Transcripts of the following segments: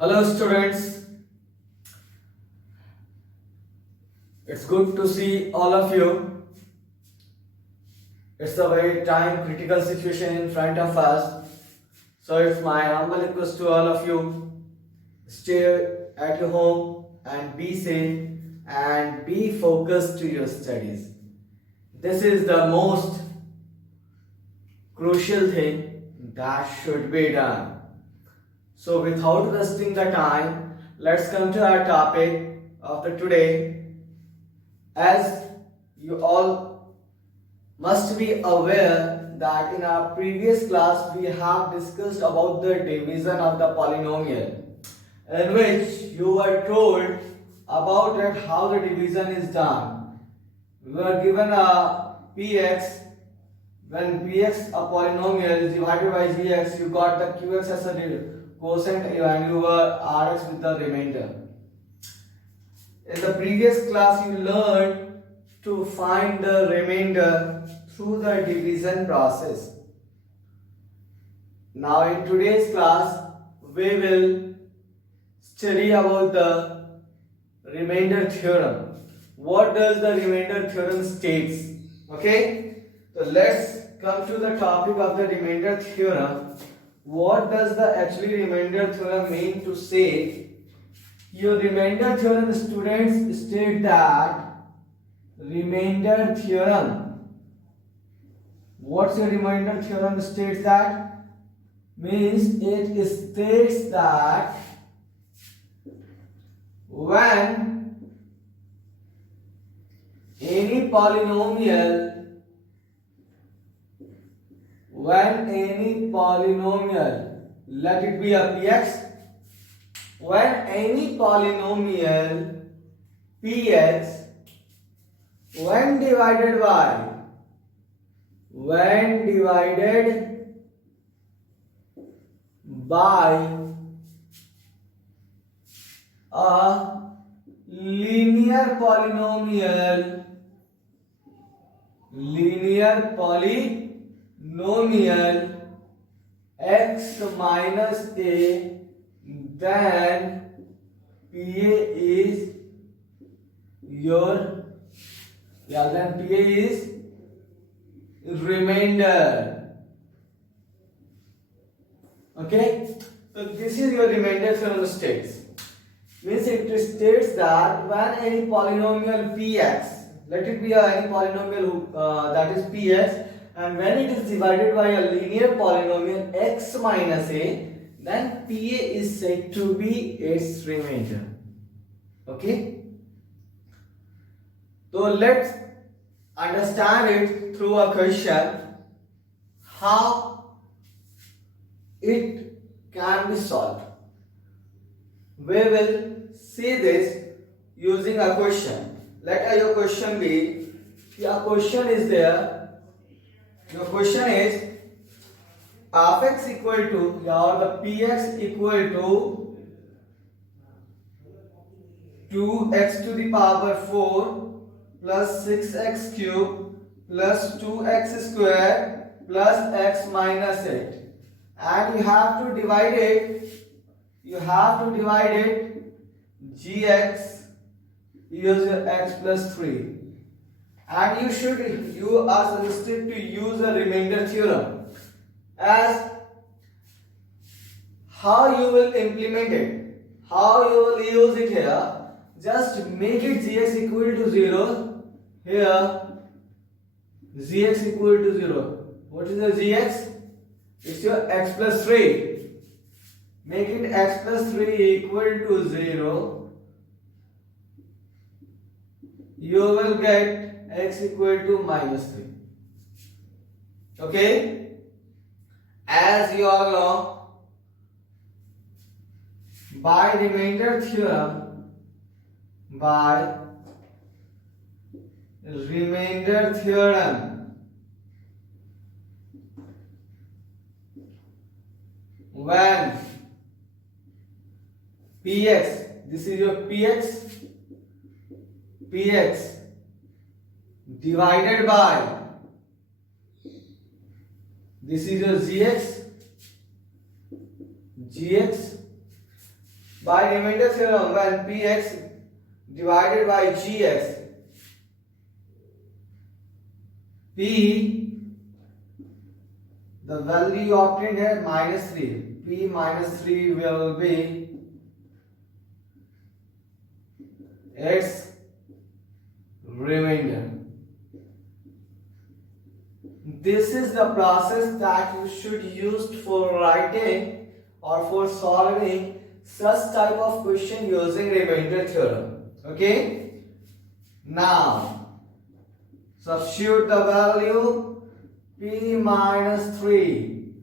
Hello students, it's good to see all of you. It's a very time critical situation in front of us. So it's my humble request to all of you, stay at your home and be safe and be focused to your studies. This is the most crucial thing that should be done. So without wasting the time, let's come to our topic of the today. As you all must be aware that in our previous class we have discussed about the division of the polynomial, in which you were told about it how the division is done. We were given a px. When px a polynomial is divided by gx, you got the qx as a quotient and you were rx with the remainder. In the previous class you learned to find the remainder through the division process. Now in today's class we will study about the remainder theorem. What does the remainder theorem states? Okay, so let's come to the topic of the remainder theorem. What does the actually remainder theorem mean to say? Your remainder theorem, students, state that remainder theorem. What's your remainder theorem states that? Means it states that when any polynomial let it be a px, when any polynomial px when divided by a linear polynomial x minus a, then PA is remainder. Okay, so this is your remainder theorem states. Means it states that when any polynomial px, let it be any polynomial that is px, and when it is divided by a linear polynomial x minus a, then PA is said to be its remainder. Okay, so let's understand it through a question how it can be solved. We will see this using a question. Let your question be, your question is there, your question is f(x) equal to, or the px equal to 2x to the power 4 plus 6x cube plus 2x square plus x minus 8, and you have to divide it gx, use x plus 3, and you are suggested to use a remainder theorem. As how you will implement it, how you will use it here, just make it gx equal to 0. Here gx equal to 0. What is the gx? It's your x plus 3. Make it x plus 3 equal to 0. You will get x equal to minus 3. Okay? As you all know, by remainder theorem, when px, this is your px divided by, this is your gx by remainder theorem, when px divided by gx, p, the value you obtained here minus 3, p minus 3 will be its remainder. This is the process that you should use for writing or for solving such type of question using remainder theorem. Okay? Now, substitute the value p minus 3.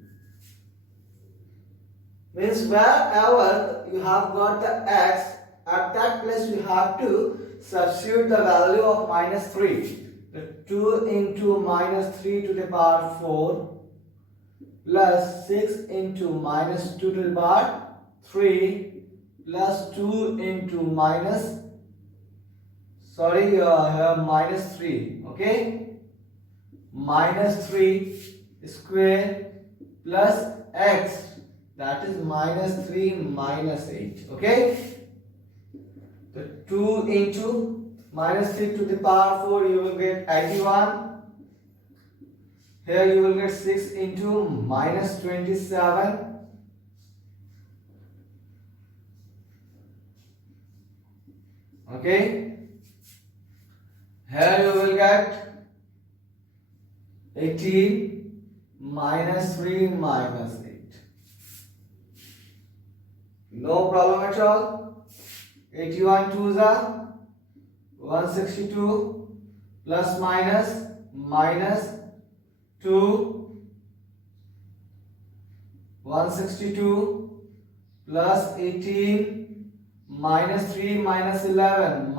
Means wherever you have got the x, at that place you have to substitute the value of minus 3. The 2 into minus 3 to the power 4 plus 6 into minus 2 to the power 3 plus 2 into minus 3. Okay, minus 3 square plus x, that is minus 3 minus 8. Okay, the 2 into minus 3 to the power 4, you will get 81. Here you will get 6 into minus 27. Okay. Here you will get 18 minus 3 minus 8. No problem at all. 81 2s are 162 plus minus 2, 162 plus 18 minus 3 minus 11.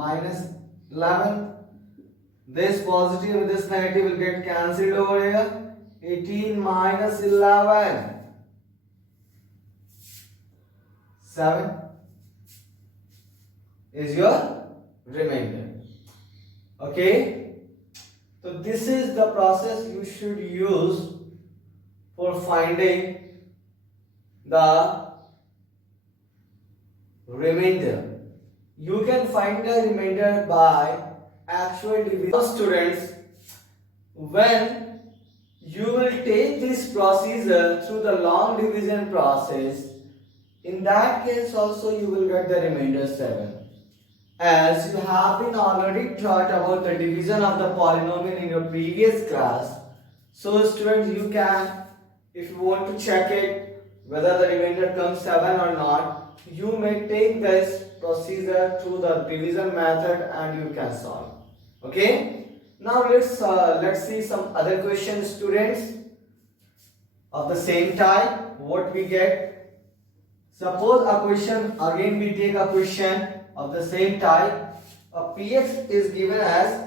This positive and this negative will get cancelled over here. 18 minus 11, 7 is your remainder. Okay, so this is the process you should use for finding the remainder. You can find the remainder by actual division. Students, when you will take this procedure through the long division process, in that case also you will get the remainder 7. As you have been already taught about the division of the polynomial in your previous class, so students, you can, if you want to check it whether the remainder comes 7 or not, you may take this procedure through the division method and you can solve. Okay, now let's see some other questions, students, of the same type. What we get, suppose a question, again we take a question of the same type. A px is given as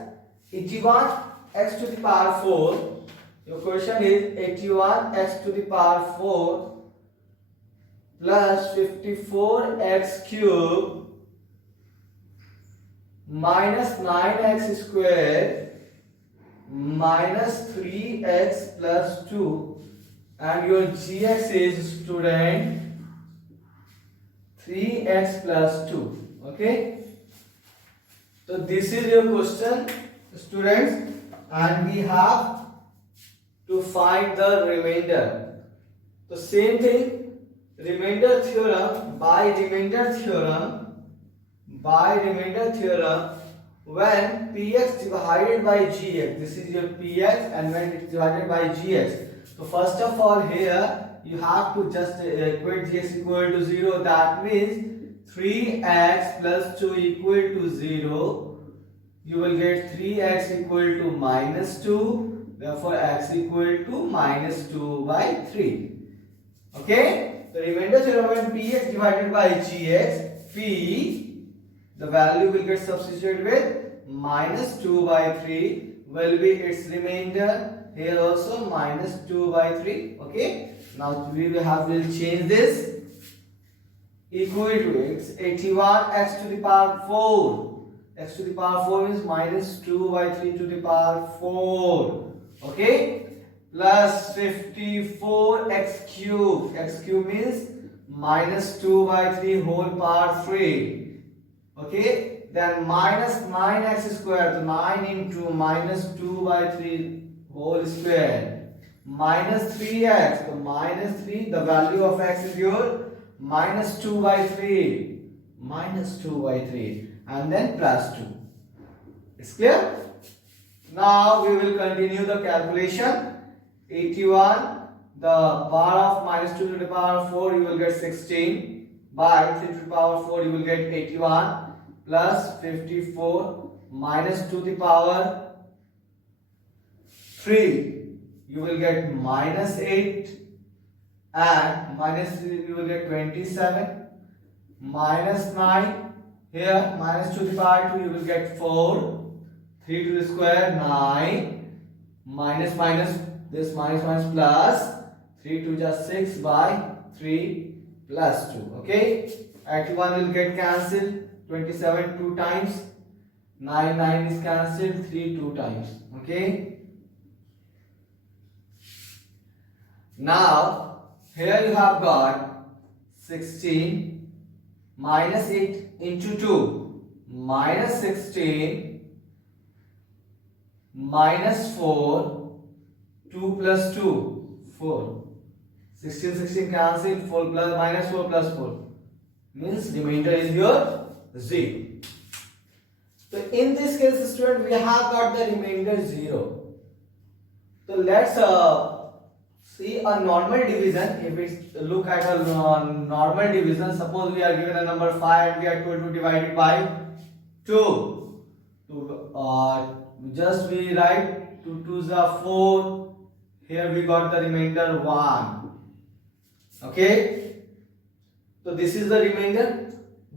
81 x to the power 4. Your question is 81 x to the power 4 plus 54 x cube minus 9x square minus 3x plus 2, and your gx is, student, 3x plus 2. Okay, so this is your question, students, and we have to find the remainder. The same thing, remainder theorem, by remainder theorem, when px divided by gx, this is your px, and when it's divided by gx, so first of all here you have to just equate gx equal to 0. That means 3x plus 2 equal to 0. You will get 3x equal to minus 2. Therefore, x equal to minus 2 by 3. Okay? The remainder theorem, when px divided by gx, p, the value will get substituted with minus 2 by 3 will be its remainder. Here also minus 2 by 3. Okay? Now we will change this. Equal to x, 81 x to the power 4. X to the power 4 means minus 2 by 3 to the power 4. Okay, plus 54 x cube. X cube means minus 2 by 3 whole power 3. Okay, then minus 9x square, so 9 into minus 2 by 3 whole square, minus 3x, so minus 3, the value of x is your minus 2 by 3, minus 2 by 3, and then plus 2. It's clear? Now we will continue the calculation. 81, the power of minus 2 to the power 4, you will get 16, by 3 to the power 4, you will get 81, plus 54, minus 2 to the power 3, you will get minus 8, and minus 3, you will get 27, minus 9, here minus 2 to the power 2, you will get 4, 3 to the square 9, minus minus, this minus minus plus, 3 to just 6 by 3 plus 2. Okay, 81 will get cancelled, 27 2 times, 9 is cancelled, 3 2 times. Okay, now here you have got 16 minus 8 into 2, minus 16 minus 4, 2 plus 2, 4. 16 cancelled, 4 plus minus 4 plus 4 means remainder is your 0. So in this case, student, we have got the remainder 0. So let's see a normal division. If we look at a normal division, suppose we are given a number 5 and we are told to divide it by 2. So just we write 2 2s are 4. Here we got the remainder 1. Okay, so this is the remainder.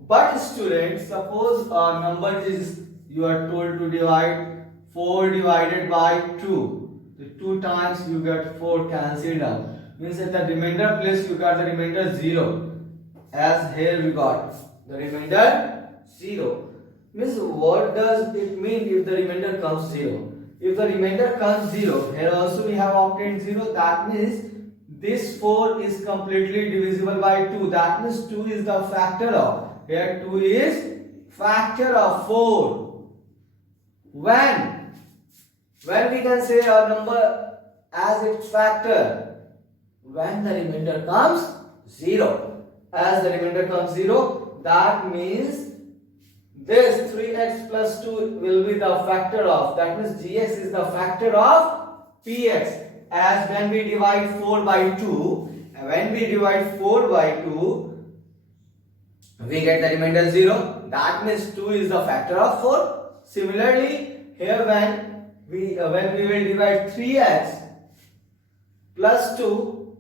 But students, suppose a number is, you are told to divide 4 divided by 2. So 2 times you get 4 cancelled out. Means at the remainder place you got the remainder 0. As here we got the remainder 0. Means what does it mean if the remainder comes 0? If the remainder comes 0, here also we have obtained 0. That means this 4 is completely divisible by 2. That means 2 is the factor of, here 2 is factor of 4. When we can say a number as its factor? When the remainder comes 0. As the remainder comes 0, that means this 3x plus 2 will be the factor of, that means gx is the factor of px. As when we divide 4 by 2, when we divide 4 by 2, we get the remainder 0. That means 2 is the factor of 4. Similarly, here when we will divide 3x plus 2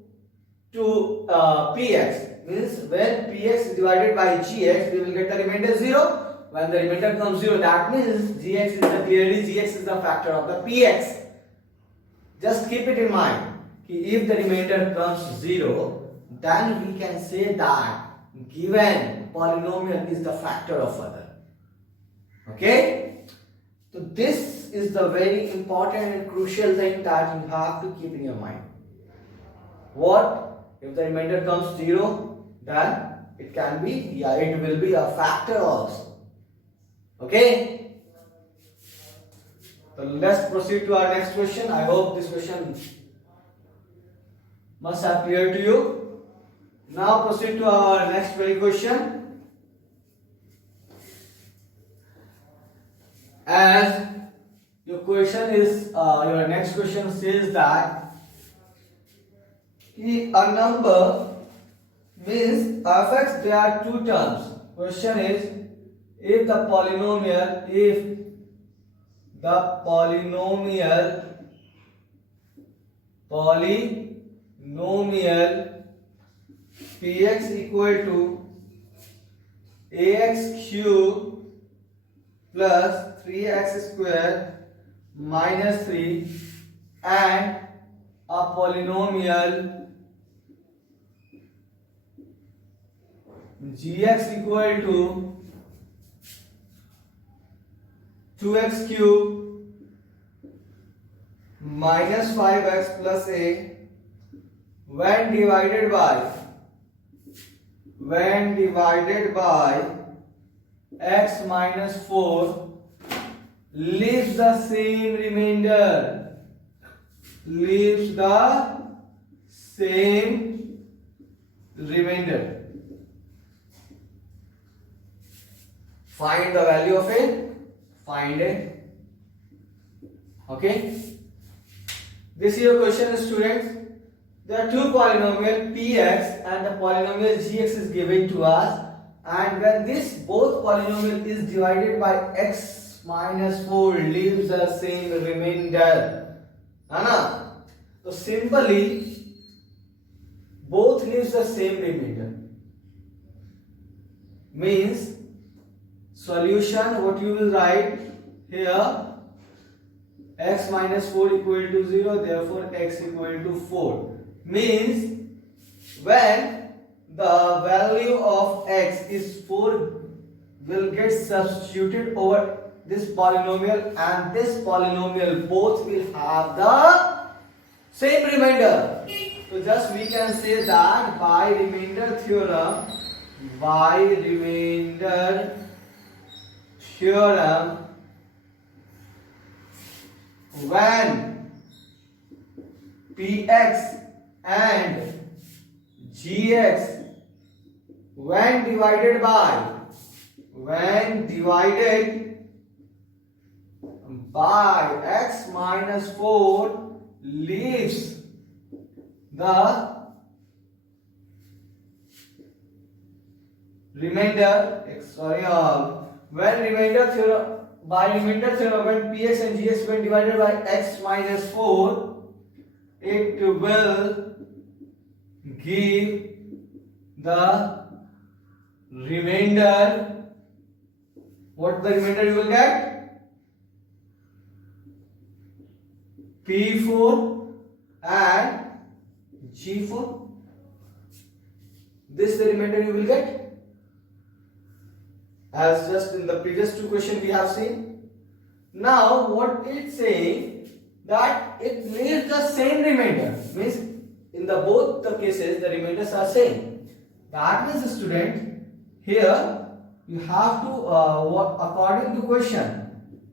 to px, means when px is divided by gx, we will get the remainder 0. When the remainder comes 0, that means gx is the factor of the px. Just keep it in mind. If the remainder comes 0, then we can say that given polynomial is the factor of other. Okay? So this is the very important and crucial thing that you have to keep in your mind. What? If the remainder comes 0, then it can be, it will be a factor also. Okay? So let's proceed to our next question. I hope this question must have clear to you. Now proceed to our next very question. As your question is, your next question says that a number means fx, there are two terms. Question is, if the polynomial px equal to ax cube plus 3x square minus 3 and a polynomial gx equal to 2x cube minus 5x plus a when divided by when divided by x minus 4 leaves the same remainder, leaves the same remainder. Find the value of it. Find it. Okay. This is your question, students. There are two polynomials px and the polynomial gx is given to us, and when this both polynomial is divided by x minus 4 leaves the same remainder. Anna? So simply both leaves the same remainder. Means solution, what you will write here, x minus 4 equal to 0, therefore x equal to 4. Means when the value of x is 4 will get substituted over this polynomial, and this polynomial both will have the same remainder. So just we can say that by remainder theorem, when px and gx when divided by x minus 4 leaves the remainder, when remainder theorem, by remainder theorem, when px and gx when divided by x minus 4, it will give the remainder. What the remainder you will get? P4 and G4. This the remainder you will get, as just in the previous two questions we have seen. Now what it's saying, that it leaves the same remainder, means in the both the cases the remainders are same. That means, student, here you have to according to question,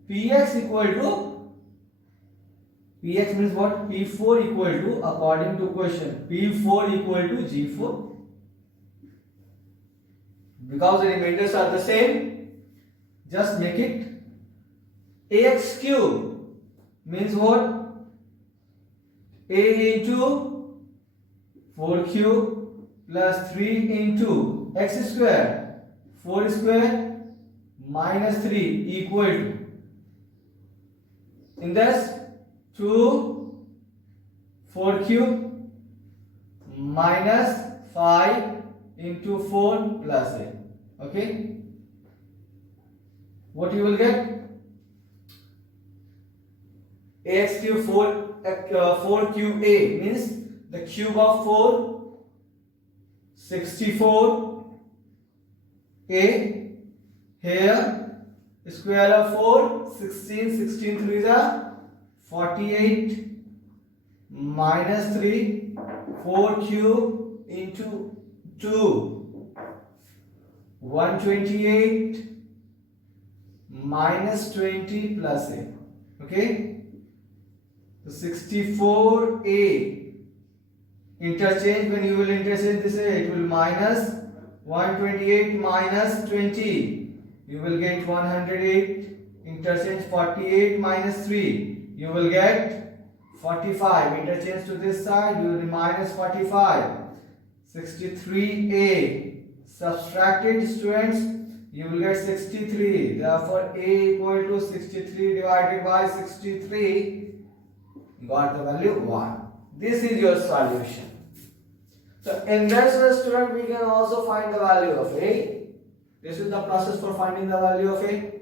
px equal to, px means what, p4 equal to, according to question, p4 equal to g4. Because the remainders are the same, just make it ax cube, means what, a into 4 cube plus 3 into x square 4 square minus 3 equal to, in this 2 4 cube minus 5 into 4 plus 8. Okay, what you will get? Ax cube 4 cube a means the cube of 4 64 a, here square of 4 16, 16 3 is 48 minus 3 4 cube into 2 128 minus 20 plus a. Okay, so 64a interchange, when you will interchange this, it will minus 128 minus 20, you will get 108, interchange 48 minus 3, you will get 45, interchange to this side, you will minus 45, 63a subtracted, students, you will get 63, therefore a equal to 63 divided by 63, got the value 1. This is your solution. So in this way, student, we can also find the value of a. This is the process for finding the value of a.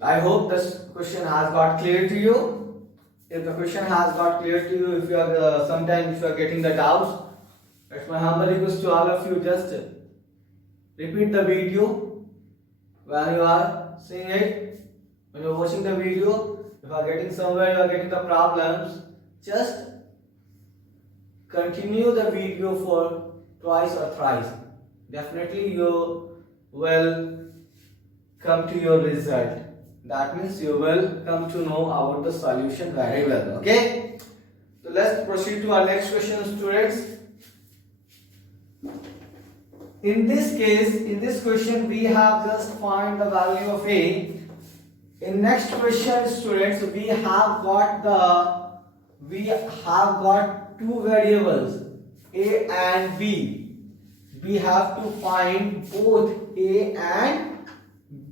I hope this question has got clear to you. If the question has got clear to you, if you are sometimes if you are getting the doubts, it's my humble request to all of you, just repeat the video when you are seeing it. When you are watching the video, if you are getting somewhere, you are getting the problems, just continue the video for twice or thrice, definitely you will come to your result. That means you will come to know about the solution very well. Okay, so let's proceed to our next question, students. In this case, in this question, we have just find the value of a. In next question, students, we have got two variables, a and b. We have to find both a and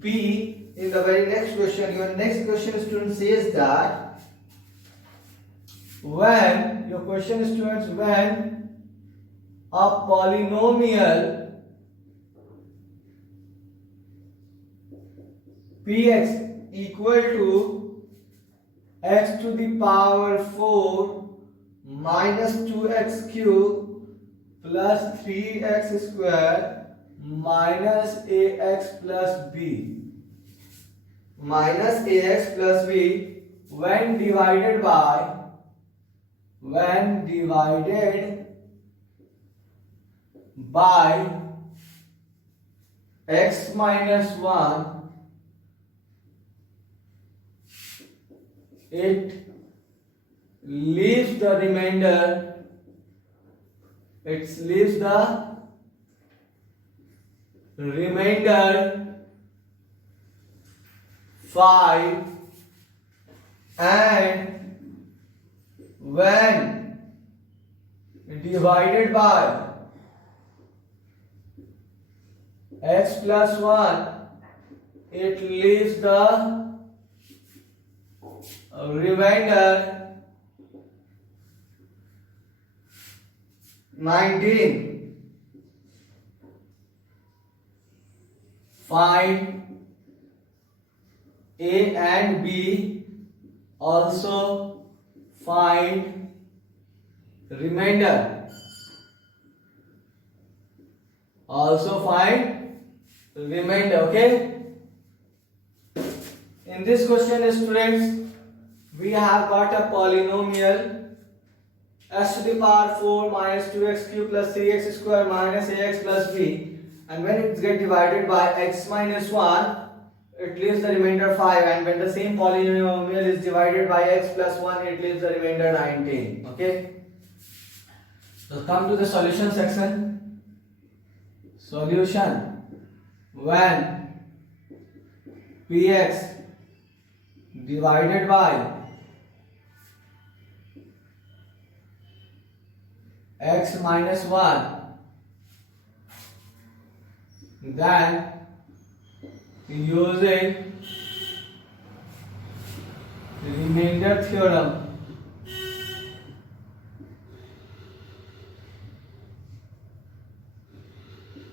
b in the very next question. Your next question, student, says that when your question, students, when a polynomial px equal to x to the power 4 minus 2x cube plus 3x square minus ax plus b when divided by x minus 1, it leaves the remainder, 5, and when divided by x plus 1, it leaves the remainder 19. Find a and b, also find remainder. Okay. In this question, students, we have got a polynomial x to the power 4 minus 2x cube plus 3x square minus ax plus b, and when it gets divided by x minus 1, it leaves the remainder 5, and when the same polynomial is divided by x plus 1, it leaves the remainder 19. Okay, so come to the solution section. Solution: when px divided by x minus 1, then using remainder theorem,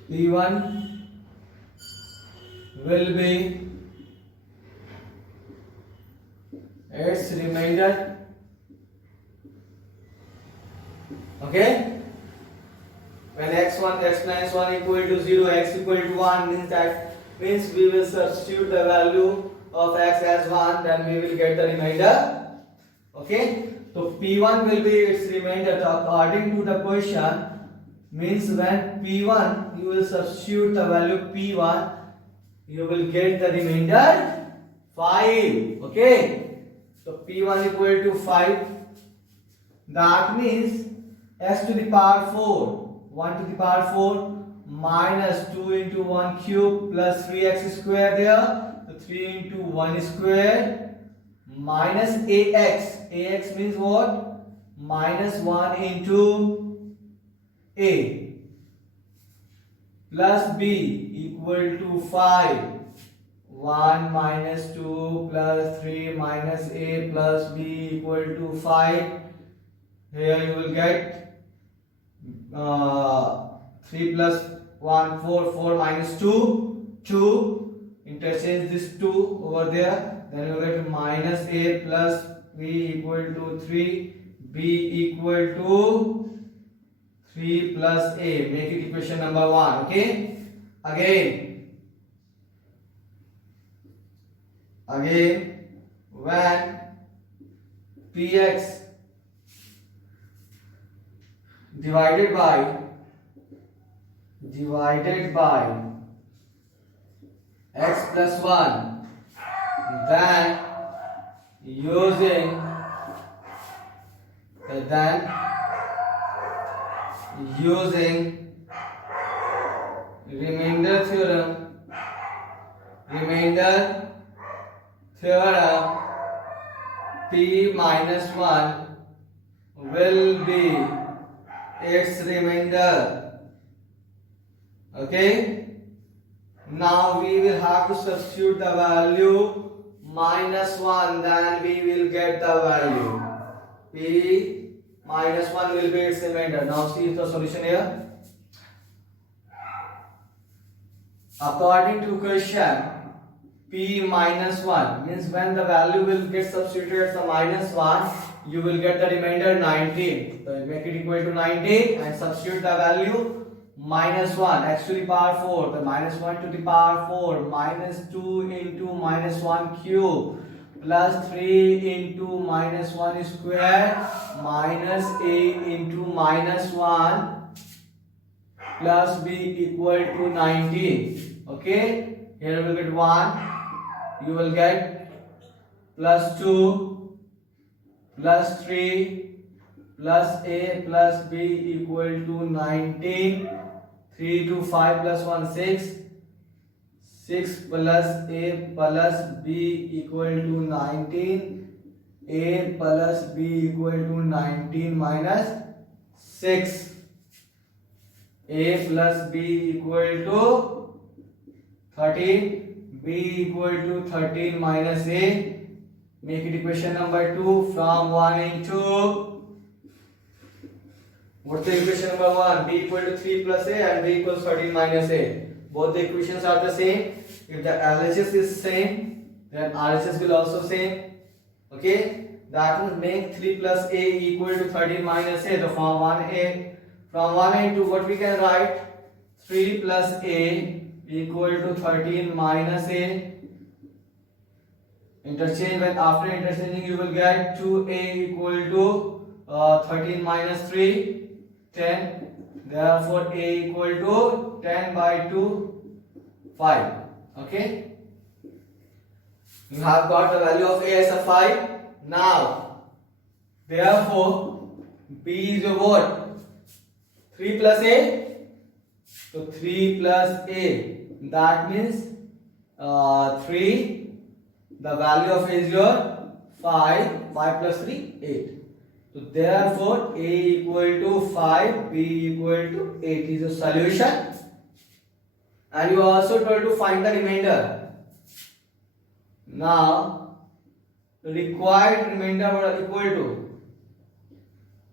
P1 will be its remainder. Okay, when x minus 1 equal to 0, x equal to 1 means we will substitute the value of x as 1, then we will get the remainder. Okay, so P1 will be its remainder. So according to the question, means when P1 you will substitute the value P1, you will get the remainder 5. Okay, so P1 equal to 5. That means x to the power 4, 1 to the power 4 minus 2 into 1 cube plus 3x square there, so 3 into 1 square minus ax means what? Minus 1 into a plus b equal to 5. 1 minus 2 plus 3 minus a plus b equal to 5. Here you will get 3 plus 1, 4, 4 minus 2, 2. Interchange this 2 over there. Then you get minus a plus b equal to 3, b equal to 3 plus a. Make it equation number 1. Okay. Again, when px divided by divided by x plus 1, then using remainder theorem, p minus 1 will be its remainder. Okay, now we will have to substitute the value minus 1, then we will get the value p minus 1 will be its remainder. Now see the solution here. According to question, p minus 1 means when the value will get substituted as the minus 1, you will get the remainder 19. So make it equal to 19 and substitute the value minus 1 x to the power 4. The minus 1 to the power 4 minus 2 into minus 1 cube plus 3 into minus 1 square minus a into minus 1 plus b equal to 19. Okay, here we will get 1, you will get plus 2 plus 3 plus a plus b equal to 19. 3 to 5 plus 1 6. 6 plus a plus b equal to 19. A plus b equal to 19 minus 6. A plus b equal to 13. B equal to 13 minus a. Make it equation number 2 from 1 into. What's the equation number 1? B equal to 3 plus a and b equals 13 minus a. Both the equations are the same. If the LHS is same, then RHS will also same. Okay, that will make 3 plus a equal to 13 minus a. So from 1 into what we can write? 3 plus a equal to 13 minus a. Interchange, when after interchanging you will get 2a equal to 13 minus 3, 10. Therefore a equal to 10 by 2, 5. Okay, you have got the value of a as a 5. Now therefore b is a what? 3 plus a. So 3 plus a, that means 3. The value of a is your 5. 5 plus 3, 8. So therefore a equal to 5, b equal to 8 is a solution. And you are also told to find the remainder. Now required remainder what equal to?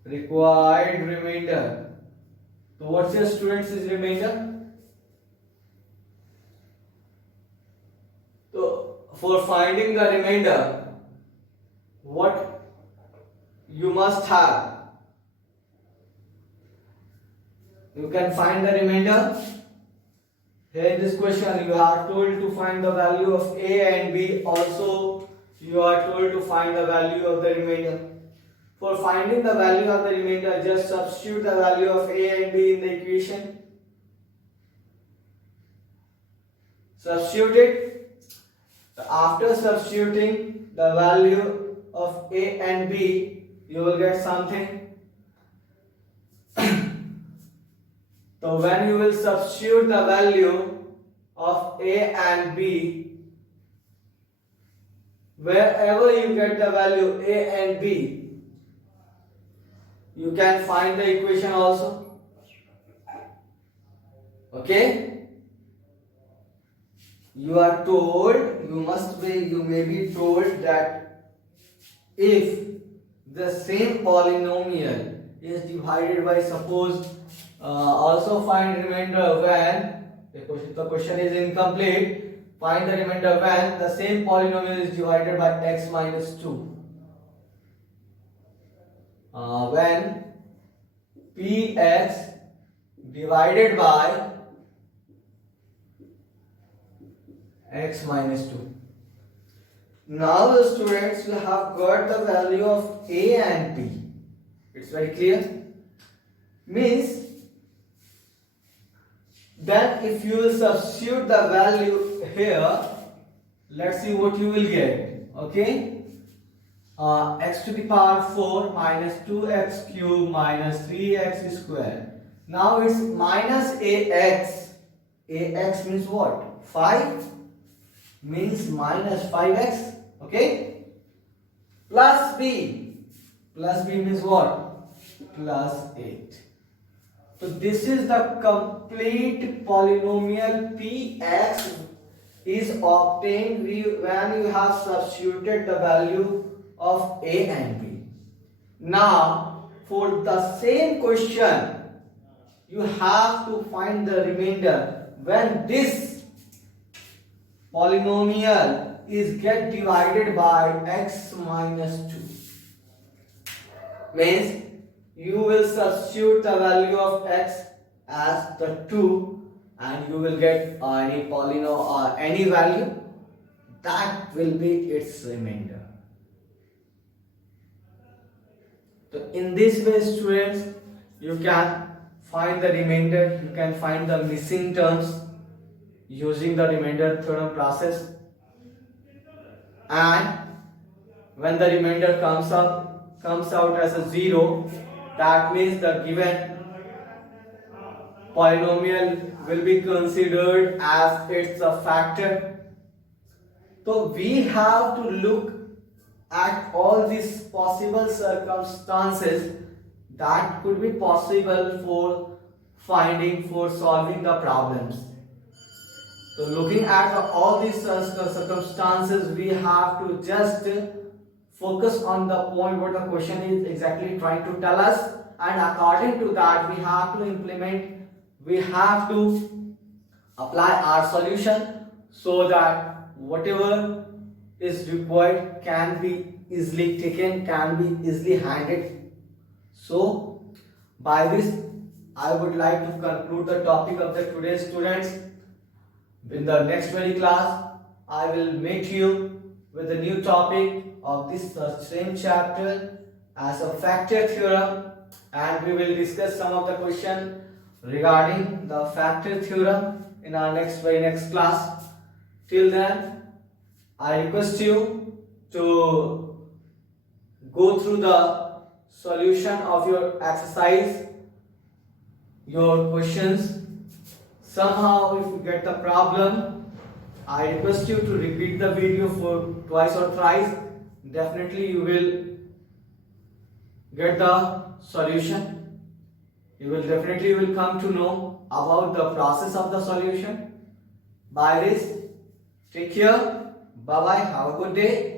Required remainder. So what's your students' remainder? So for finding the remainder, what you must have? You can find the remainder. Here in this question you are told to find the value of a and b. Also you are told to find the value of the remainder. For finding the value of the remainder, just substitute the value of a and b in the equation. Substitute it. After substituting the value of a and b, you will get something. So when you will substitute the value of a and b, wherever you get the value a and b, you can find the equation also. Okay? You are told, you may be told that if the same polynomial is divided by, suppose, also find remainder when the question is incomplete. Find the remainder when the same polynomial is divided by x minus 2. When px divided by x minus 2. Now the students will have got the value of a and b. It's very clear. Means Then if you will substitute the value here, let's see what you will get. Okay, x to the power 4 minus 2x cube minus 3x square. Now it's minus ax. Ax means what? 5 means minus 5x. Okay, plus b. Plus b means what? Plus 8. So this is the complete polynomial px is obtained when you have substituted the value of a and b. Now for the same question you have to find the remainder when this polynomial is get divided by x minus 2. Means you will substitute the value of x as the 2 and you will get any polynomial or any value that will be its remainder. So in this way students, you can find the remainder, you can find the missing terms using the remainder theorem process, and when the remainder comes out as a 0, that means the given polynomial will be considered as it's a factor. So we have to look at all these possible circumstances that could be possible for solving the problems. So looking at all these circumstances, we have to just focus on the point what the question is exactly trying to tell us, and according to that we have to apply our solution so that whatever is required can be easily taken, can be easily handled. So by this I would like to conclude the topic of the today's students. In the next very class I will meet you with a new topic of this same chapter as a factor theorem, and we will discuss some of the questions regarding the factor theorem in our very next class. Till then, I request you to go through the solution of your exercise, your questions. Somehow if you get the problem, I request you to repeat the video for twice or thrice. Definitely you will get the solution. You will definitely come to know about the process of the solution. By this, take care. Bye bye. Have a good day.